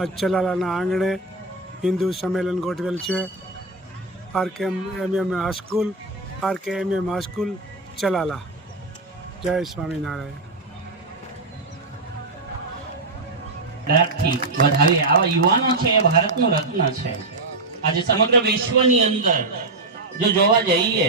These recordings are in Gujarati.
આજ ચલાલાના આંગણે હિન્દુ સંમેલન ગોઠવેલ છે. RKMM high school Chalala. જય સ્વામિનારાયણ. વધાવી આવા યુવાનો છે એ ભારતનું રત્ન છે. આજે સમગ્ર વિશ્વની અંદર જો જોવા જઈએ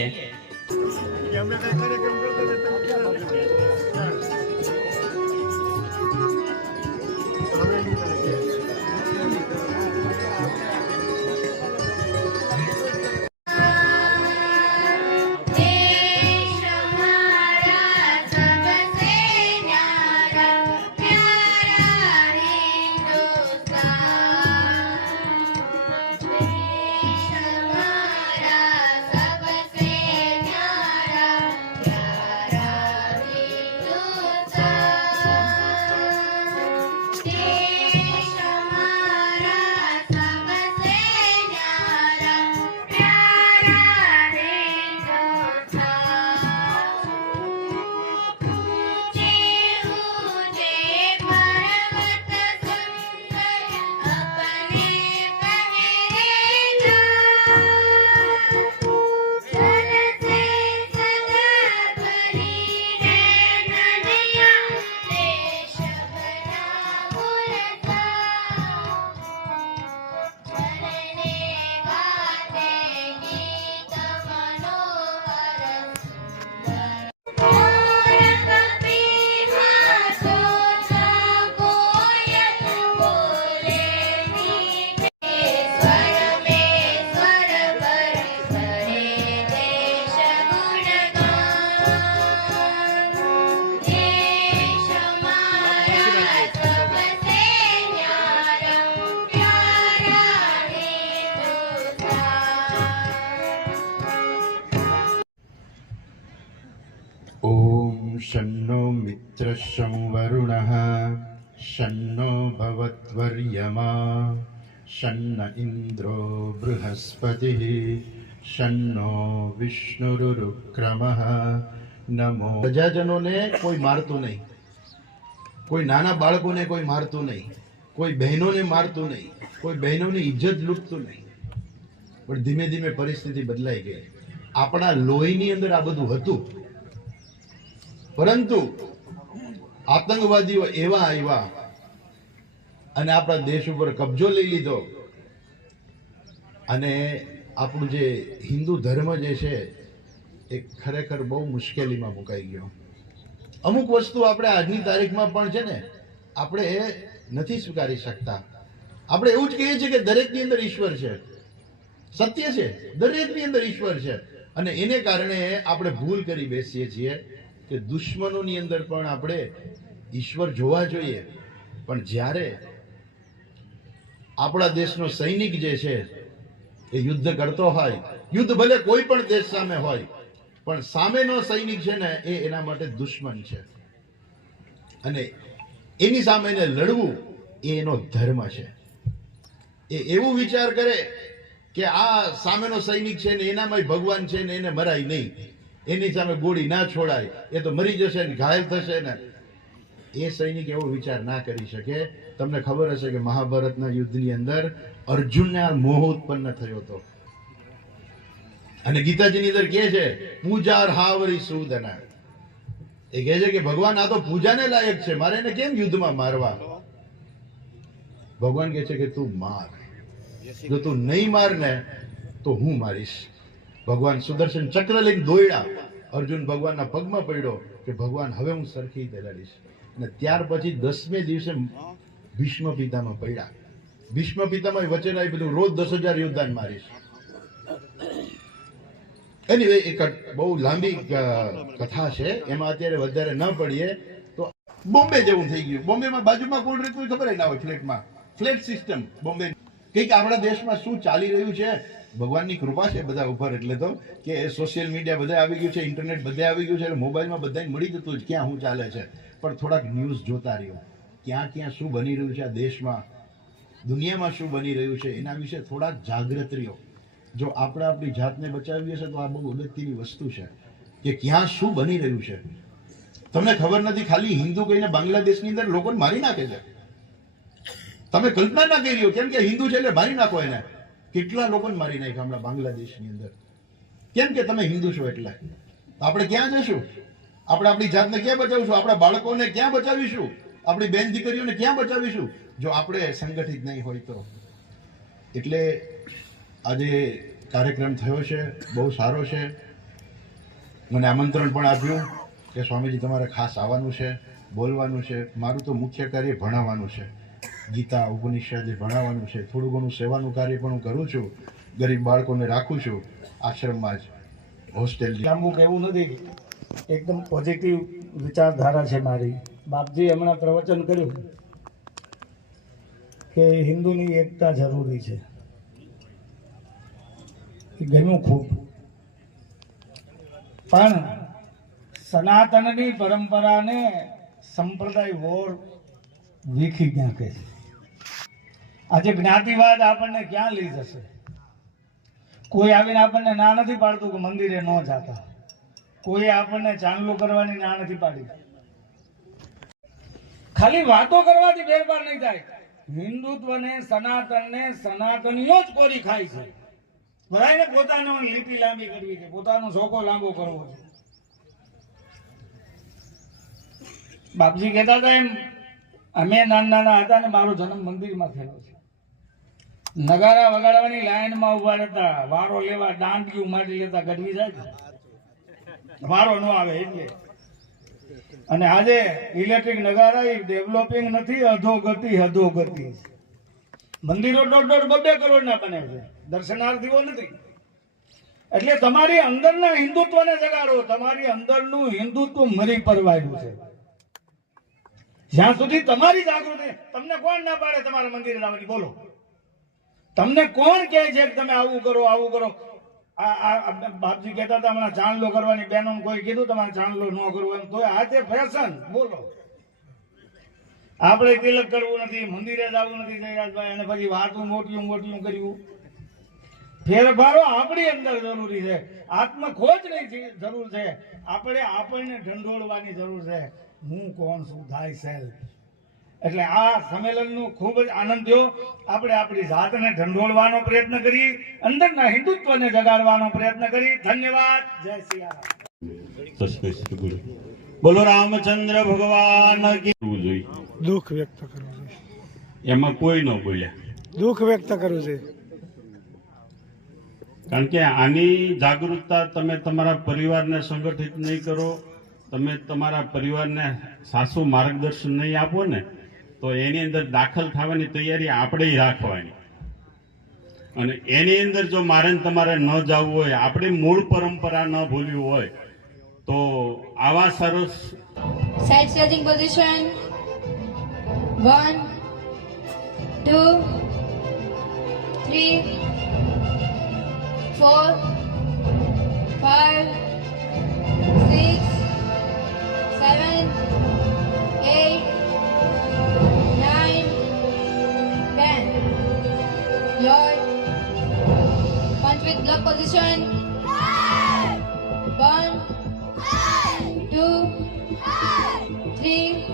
शन्नो मित्रशं वरुणः शन्नो भवत्वर्यमा शन्न इन्द्रो बृहस्पतिः शन्नो विष्णुरुक्रमः नमो. પ્રજાજનોને કોઈ મારતું નહીં, કોઈ નાના બાળકોને કોઈ મારતું નહીં, કોઈ બહેનોને મારતું નહીં, કોઈ બહેનોની ઇજ્જત લૂંટતું નહીં. પણ ધીમે ધીમે પરિસ્થિતિ બદલાઈ ગઈ. આપણા લોહીની અંદર આ બધું હતું, પરંતુ આતંકવાદીઓ એવા આવ્યા અને આપણા દેશ ઉપર કબજો લઈ લીધો અને આપણું જે હિન્દુ ધર્મ જે છે એ ખરેખર બહુ મુશ્કેલીમાં મુકાઈ ગયો. અમુક વસ્તુ આપણે આજની તારીખમાં પણ છે ને આપણે એ નથી સ્વીકારી શકતા. આપણે એવું જ કહીએ છીએ કે દરેકની અંદર ઈશ્વર છે. સત્ય છે, દરેકની અંદર ઈશ્વર છે, અને એને કારણે આપણે ભૂલ કરી બેસીએ છીએ કે દુશ્મનોની અંદર પણ આપણે ઈશ્વર જોવા જોઈએ. પણ જ્યારે આપણા દેશનો સૈનિક જે છે એ યુદ્ધ કરતો હોય, યુદ્ધ ભલે કોઈ પણ દેશ સામે હોય, પણ સામેનો સૈનિક છે ને એ એના માટે દુશ્મન છે, અને એની સામે લડવું એ એનો ધર્મ છે. એ એવું વિચાર કરે કે આ સામેનો સૈનિક છે ને એનામાં ભગવાન છે ને એને મરાય નહીં, એની સામે ગોળી ના છોડાય, એ તો મરી જશે ને ઘાયલ થશે ને. એ સૈનિક એવો વિચાર ના કરી શકે. તમને ખબર હશે કે મહાભારતના યુદ્ધની અંદર અર્જુનને આ મોહ ઉત્પન્ન થયો હતો, અને ગીતાજીની અંદર કહે છે પૂજાર હાવરી સૂદના. એ કહે છે કે ભગવાન આ તો પૂજાને લાયક છે, મારે એને કેમ યુદ્ધમાં મારવા? ભગવાન કહે છે કે તું માર, જો તું નહીં માર ને તો હું મારીશ. ભગવાન સુદર્શન ચક્ર લઈને દોડ્યા, અર્જુન ભગવાનના પગમાં પડ્યો કે ભગવાન હવે હું સરખી રીતે લડીશ. અને ત્યાર પછી 10મે દિવસે ભીષ્મ પિતામાં પડ્યા. ભીષ્મ પિતામાં વચન આવી બધું રોજ 10,000 યોદ્ધાને મારીશ. એની એક બહુ લાંબી કથા છે, એમાં અત્યારે વધારે ન પડીએ તો બોમ્બે જેવું થઈ ગયું. બોમ્બેમાં બાજુમાં કોણ રહેતું ખબર ના હોય, ફ્લેટમાં, ફ્લેટ સિસ્ટમ બોમ્બે. કંઈક આપણા દેશમાં શું ચાલી રહ્યું છે, ભગવાનની કૃપા છે બધા ઉપર. એટલે તો કે સોશિયલ મીડિયા બધે આવી ગયું છે, ઇન્ટરનેટ બધે આવી ગયું છે, મોબાઈલમાં બધાને મળી જતું જ ક્યાં શું ચાલે છે. પણ થોડાક ન્યૂઝ જોતા રહ્યો, ક્યાં ક્યાં શું બની રહ્યું છે આ દેશમાં, દુનિયામાં શું બની રહ્યું છે, એના વિશે થોડાક જાગૃત રહ્યો. જો આપણે આપણી જાતને બચાવી હશે તો આ બહુ અગત્યની વસ્તુ છે કે ક્યાં શું બની રહ્યું છે. તમને ખબર નથી, ખાલી હિન્દુ કહીને બાંગ્લાદેશની અંદર લોકોને મારી નાખે છે. તમે કલ્પના ના કરી હોય, કેમ કે હિન્દુ છે એટલે મારી નાખો એને. કેટલા લોકોને મારી નાખ્યા હમણાં બાંગ્લાદેશની અંદર, કેમ કે તમે હિન્દુ છો એટલે. આપણે ક્યાં જશું? આપણે આપણી જાતને ક્યાં બચાવીશું? આપણા બાળકોને ક્યાં બચાવીશું? આપણી બેન દીકરીઓને ક્યાં બચાવીશું જો આપણે સંગઠિત નહીં હોય તો? એટલે આજે કાર્યક્રમ થયો છે, બહુ સારો છે. મને આમંત્રણ પણ આપ્યું કે સ્વામીજી તમારે ખાસ આવવાનું છે, બોલવાનું છે. મારું તો મુખ્ય કાર્ય ભણાવવાનું છે, ગીતા ઉપનિષદ ભણાવવાનું છે. થોડું ઘણું સેવાનું કાર્ય પણ હું કરું છું, ગરીબ બાળકોને રાખું છું આશ્રમમાં જ, હોસ્ટેલ. લાંબુ કહેવું નથી, એકદમ પોઝિટિવ વિચારધારા છે મારી. બાપજી હમણાં પ્રવચન કર્યું કે હિન્દુની એકતા જરૂરી છે, એ ગમ્યું ખૂબ. પણ સનાતનની પરંપરાને સંપ્રદાય વોર વીખી નાખે છે. આજે જ્ઞાતિવાદ આપણને ક્યાં લઈ જશે? કોઈ આવીને આપણને ના નથી પાડતું કે મંદિરે ન જાતા. કોઈ આપણને ચાંદલો કરવાની ના નથી પાડી. ખાલી વાતો કરવાથી ફેરફાર નહીં થાય. હિન્દુત્વને, સનાતનને સનાતનીઓ જ કોરી ખાય છે. બધાને પોતાનો લીટી લાંબી કરવી છે, પોતાનો ઝોકો લાંબો કરવો છે. બાપજી કહેતા હતા એમ, અમે નાના હતા ને મારો જન્મ મંદિરમાં થયેલો છે. નગારા વગાડવાની લાઈનમાં ઉભા રહેતા, વારો લેવા દાંડિયું મારી લેતા, ગઢવી જાય છે, વારો ન આવે એટલે. અને આજે ઇલેક્ટ્રિક નગારા એ ડેવલપિંગ નથી, અધોગતિ. મંદિરો 1.5-2 કરોડના બને છે, દર્શનાર્થીઓ નથી. એટલે તમારી અંદરના હિન્દુત્વને જગાડો. તમારી અંદરનું હિન્દુત્વ મરી પરવાયું છે. જ્યાં સુધી તમારી જાગૃતિ, તમને કોણ ના પાડે તમારા મંદિરે આવવાની? બોલો, તમને કોણ કહે છે કે તમે આવું કરો, આવું કરો? બાપજી કહેતા હતા હમણાં ચાંદલો કરવાની, બહેનો કોઈ કીધું તમારે ચાંદલો ન કરવો એમ, તો આ તે ફેશન. બોલો, આપણે તિલક કરવું નથી, મંદિરે જવું નથી જયરાજભાઈ, અને પછી વાતું મોટિયું કર્યું. ફેરફારો આપણી અંદર જરૂરી છે, આત્મખોજની જરૂર છે. આપણને ઢંઢોળવાની જરૂર છે. હું કોણ છું, થાય સેલ્ફ. એટલે આ સંમેલનનો ખૂબ જ આનંદ થયો. આપણે આપણી જાતને ઢંઢોળવાનો પ્રયત્ન કરી, અંદરના હિન્દુત્વને જગાડવાનો પ્રયત્ન કરી. ધન્યવાદ. જય શ્રી રામ. બોલો રામચંદ્ર ભગવાન કી જોઈએ. દુઃખ વ્યક્ત કરવું છે, એમાં કોઈ ન બોલ્યા. દુઃખ વ્યક્ત કરવું છે. કારણ કે આની જાગૃતતા તમે તમારા પરિવારને સંગઠિત નહીં કરો, તમે તમારા પરિવારને સાચું માર્ગદર્શન નહીં આપો ને, તો એની અંદર દાખલ થવાની તૈયારી આપણે રાખવાની. અને એની અંદર જો મારે ને તમારે ન જવું હોય, આપણી મૂળ પરંપરા ન ભૂલવી હોય, તો આવા સરસ Side stretching position. 1, 2, 3, 4, 5, 6, 7, 8, 9, 10. Lord, punch with block position. 1, 2, 3,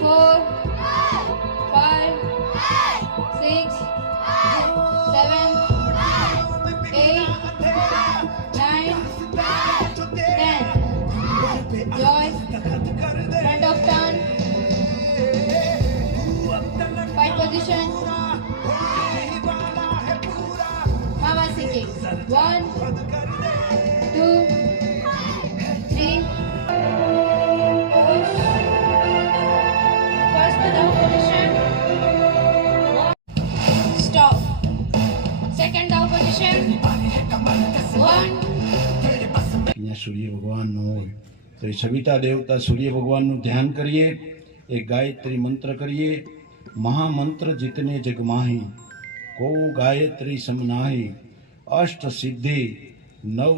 4, 5, 6, 7, 8, 9, 10. Joy, front of turn. Fight position. Mavasi kick. 1, 2, 3. First down position. Stop. Second down position. 1. અહીંયા સૂર્ય ભગવાનનો હોય તો એ સવિતા દેવતા સૂર્ય ભગવાનનું ધ્યાન કરીએ, એક ગાયત્રી મંત્ર કરીએ. મહામંત્ર જીતને જગમાહી, કો ગાયત્રી સમનાહી, અષ્ટ સિદ્ધિ 9